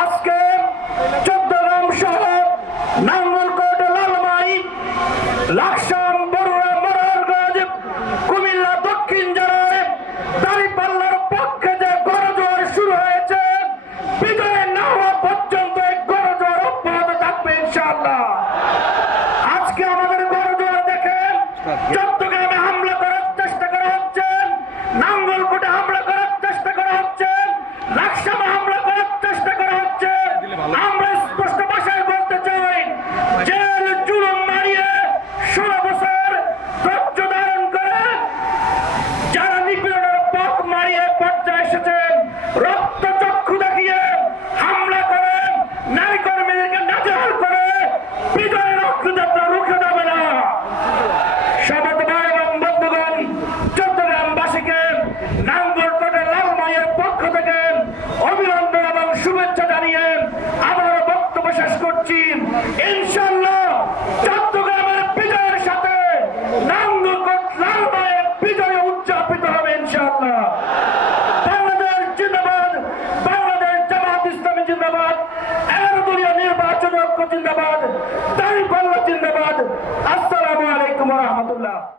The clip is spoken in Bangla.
আজকে চোদ্দগ্রাম সহ নাঙ্গলকোট লালমাই লাকসাম বড়ুয়া মনোহরগঞ্জ কুমিল্লা দক্ষিণ জেলায় দাঁড়িপাল্লার পক্ষে যে গণজোয়ার শুরু হয়েছে বিজয় না হওয়া পর্যন্ত এই গণজোয়ার অব্যাহত থাকবে ইনশাআল্লাহ। আজকে আমাদের দেখে চট্টগ্রামে যাবে না। সমাজ পক্ষ থেকে অভিনন্দন এবং শুভেচ্ছা জানিয়ে বক্তব্য শেষ করছি। ইনশাল্লাহ চট্টগ্রামের বিজয়ের সাথে নাঙ্গলকোট লাল মায়ের বিজয় উদযাপিত হবে ইনশাল্লাহ বাংলাদেশ জিন্দাবাদ, বাংলাদেশ জামাত জিন্দাবাদ এগারো দলীয় নির্বাচন জিন্দাবাদ about